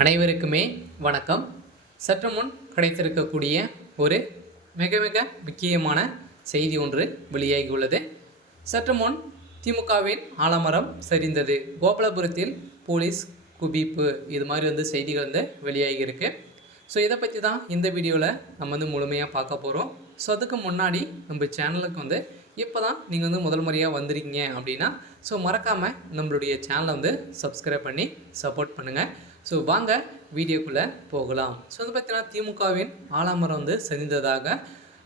அனைவருக்குமே வணக்கம். சற்று முன் கிடைத்திருக்கக்கூடிய ஒரு மிக மிக முக்கியமான செய்தி ஒன்று வெளியாகியுள்ளது. சற்று முன் திமுகவின் ஆலமரம் சரிந்தது, கோபாலபுரத்தில் போலீஸ் குவிப்பு, இது மாதிரி செய்திகள் வெளியாகியிருக்கு. ஸோ இதை பற்றி தான் இந்த வீடியோவில் நம்ம முழுமையாக பார்க்க போகிறோம். ஸோ அதுக்கு முன்னாடி நம்ம சேனலுக்கு இப்போ தான் நீங்கள் முதல் முறையாக வந்திருக்கீங்க அப்படின்னா ஸோ மறக்காமல் நம்மளுடைய சேனலை சப்ஸ்கிரைப் பண்ணி சப்போர்ட் பண்ணுங்கள். ஸோ வாங்க வீடியோக்குள்ளே போகலாம். ஸோ பார்த்தீங்கன்னா திமுகவின் ஆலமரம் சரிந்ததாக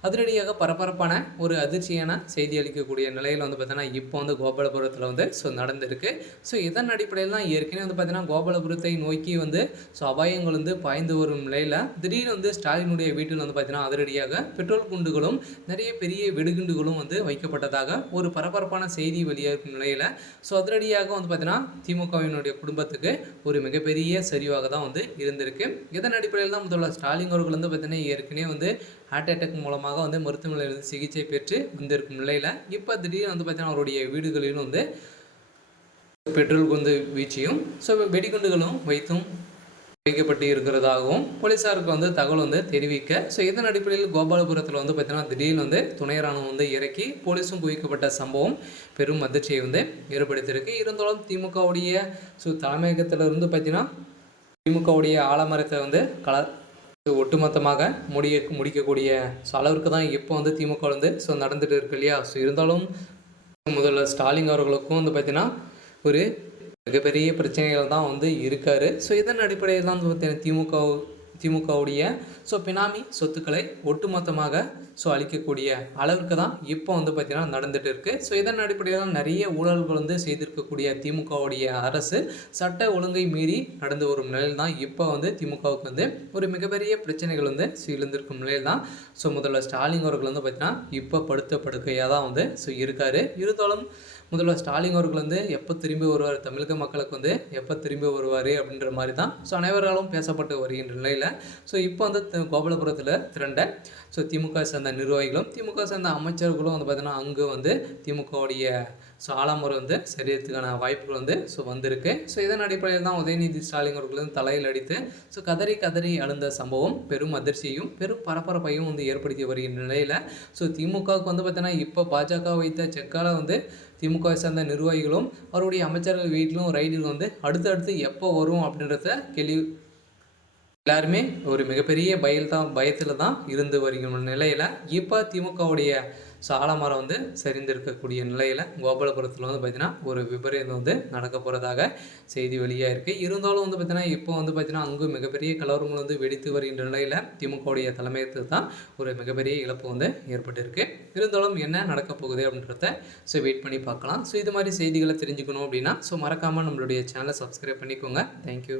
அதிரடியாக பரபரப்பான ஒரு அதிர்ச்சியான செய்தி அளிக்கக்கூடிய நிலையில் பார்த்தீங்கன்னா இப்போ கோபாலபுரத்தில் நடந்திருக்கு. ஸோ இதன் அடிப்படையில் தான் ஏற்கனவே பார்த்தீங்கன்னா கோபாலபுரத்தை நோக்கி ஸோ அபாயங்கள் பாய்ந்து வரும் நிலையில் திடீர்னு ஸ்டாலினுடைய வீட்டில் பார்த்தீங்கன்னா அதிரடியாக பெட்ரோல் குண்டுகளும் நிறைய பெரிய வெடிகுண்டுகளும் வைக்கப்பட்டதாக ஒரு பரபரப்பான செய்தி வெளியாகும் நிலையில் ஸோ அதிரடியாக பார்த்தீங்கன்னா திமுகவினுடைய குடும்பத்துக்கு ஒரு மிகப்பெரிய சரிவாக தான் இருந்திருக்கு. இதன் அடிப்படையில் தான் முதல்வர் ஸ்டாலின் அவர்கள் பார்த்தீங்கன்னா ஏற்கனவே ஹார்ட் அட்டாக் மூலமாக மருத்துவமனையில் சிகிச்சை பெற்று வந்திருக்கும் நிலையில் இப்போ திடீர்னு பார்த்தீங்கன்னா அவருடைய வீடுகளிலும் பெட்ரோல் குண்டு வீச்சியும் ஸோ வெடிகுண்டுகளும் வைக்கப்பட்டு இருக்கிறதாகவும் போலீஸாருக்கு தகவல் தெரிவிக்க ஸோ இதன் அடிப்படையில் கோபாலபுரத்தில் பார்த்தீங்கன்னா திடீர்னு துணை ராணுவம் இறக்கி போலீஸும் குவிக்கப்பட்ட சம்பவம் பெரும் அதிர்ச்சியை ஏற்படுத்தியிருக்கு. இருந்தாலும் திமுகவுடைய ஸோ தலைமையகத்திலிருந்து பார்த்தீங்கன்னா திமுகவுடைய ஆலமரத்தை ஒட்டுமொத்தமாக முடிக்கக்கூடிய ஸோ அளவிற்கு தான் இப்போ திமுக ஸோ நடந்துகிட்டு இருக்கு இல்லையா. ஸோ இருந்தாலும் முதல்ல ஸ்டாலின் அவர்களுக்கும் பார்த்தீங்கன்னா ஒரு மிகப்பெரிய பிரச்சனைகள் தான் இருக்கார். ஸோ இதன் அடிப்படையில் தான் பார்த்தீங்கன்னா திமுகவுடைய ஸோ பினாமி சொத்துக்களை ஒட்டுமொத்தமாக ஸோ அளிக்கக்கூடிய அளவிற்கு தான் இப்போ பார்த்தீங்கன்னா நடந்துகிட்டு இருக்குது. ஸோ இதன் அடிப்படையில் நிறைய ஊழல்கள் செய்திருக்கக்கூடிய திமுகவுடைய அரசு சட்ட ஒழுங்கை மீறி நடந்து வரும் நிலையில் தான் இப்போ திமுகவுக்கு ஒரு மிகப்பெரிய பிரச்சனைகள் இருந்திருக்கும் நிலையில் தான் ஸோ முதல்வர் ஸ்டாலின் அவர்கள் பார்த்தீங்கன்னா இப்போ படுத்த படுக்கையாக தான் ஸோ இருக்கார். இருந்தாலும் முதல்வர் ஸ்டாலின் அவர்கள் எப்போ திரும்பி வருவார், தமிழக மக்களுக்கு எப்போ திரும்பி வருவார் அப்படின்ற மாதிரி தான் ஸோ அனைவராலும் பேசப்பட்டு வருகின்ற நிலையில் ஸோ இப்போ கோபாலபுரத்தில் திரண்ட ஸோ திமுக சேர்ந்த நிர்வாகிகளும் திமுக சேர்ந்த அமைச்சர்களும் பார்த்தீங்கன்னா அங்கே திமுகவுடைய ஸோ ஆலமரம் சரியறதுக்கான வாய்ப்புகள் ஸோ வந்திருக்கு. ஸோ இதன் அடிப்படையில் தான் உதயநிதி ஸ்டாலின் அவர்கள் தலையில் அடித்து ஸோ கதறி அழுந்த சம்பவம் பெரும் அதிர்ச்சியையும் பெரும் பரபரப்பையும் ஏற்படுத்தி வருகின்ற நிலையில் ஸோ திமுகவுக்கு பார்த்தீங்கன்னா இப்போ பாஜக வைத்த செக்கால திமுக சேர்ந்த நிர்வாகிகளும் அவருடைய அமைச்சர்கள் வீட்டிலும் ரைடில் அடுத்தடுத்து எப்போ வரும் அப்படின்றத கேள்வி எல்லாருமே ஒரு மிகப்பெரிய பயத்தில் தான் இருந்து வருகிற நிலையில் இப்போ திமுகவுடைய ஸோ ஆலமரம் சரிந்திருக்கக்கூடிய நிலையில் கோபாலபுரத்தில் பார்த்தீங்கன்னா ஒரு விபரீதம் நடக்க போகிறதாக செய்தி வெளியாக இருக்குது. இருந்தாலும் பார்த்தீங்கன்னா இப்போ பார்த்தீங்கன்னா அங்கு மிகப்பெரிய கலவரங்கள் வெடித்து வருகின்ற நிலையில் திமுகவுடைய தலைமையத்துக்கு தான் ஒரு மிகப்பெரிய இழப்பு ஏற்பட்டிருக்கு. இருந்தாலும் என்ன நடக்க போகுது அப்படின்றத ஸோ வெயிட் பண்ணி பார்க்கலாம். ஸோ இது மாதிரி செய்திகளை தெரிஞ்சுக்கணும் அப்படின்னா ஸோ மறக்காமல் நம்மளுடைய சேனலை சப்ஸ்கிரைப் பண்ணிக்கோங்க. தேங்க்யூ.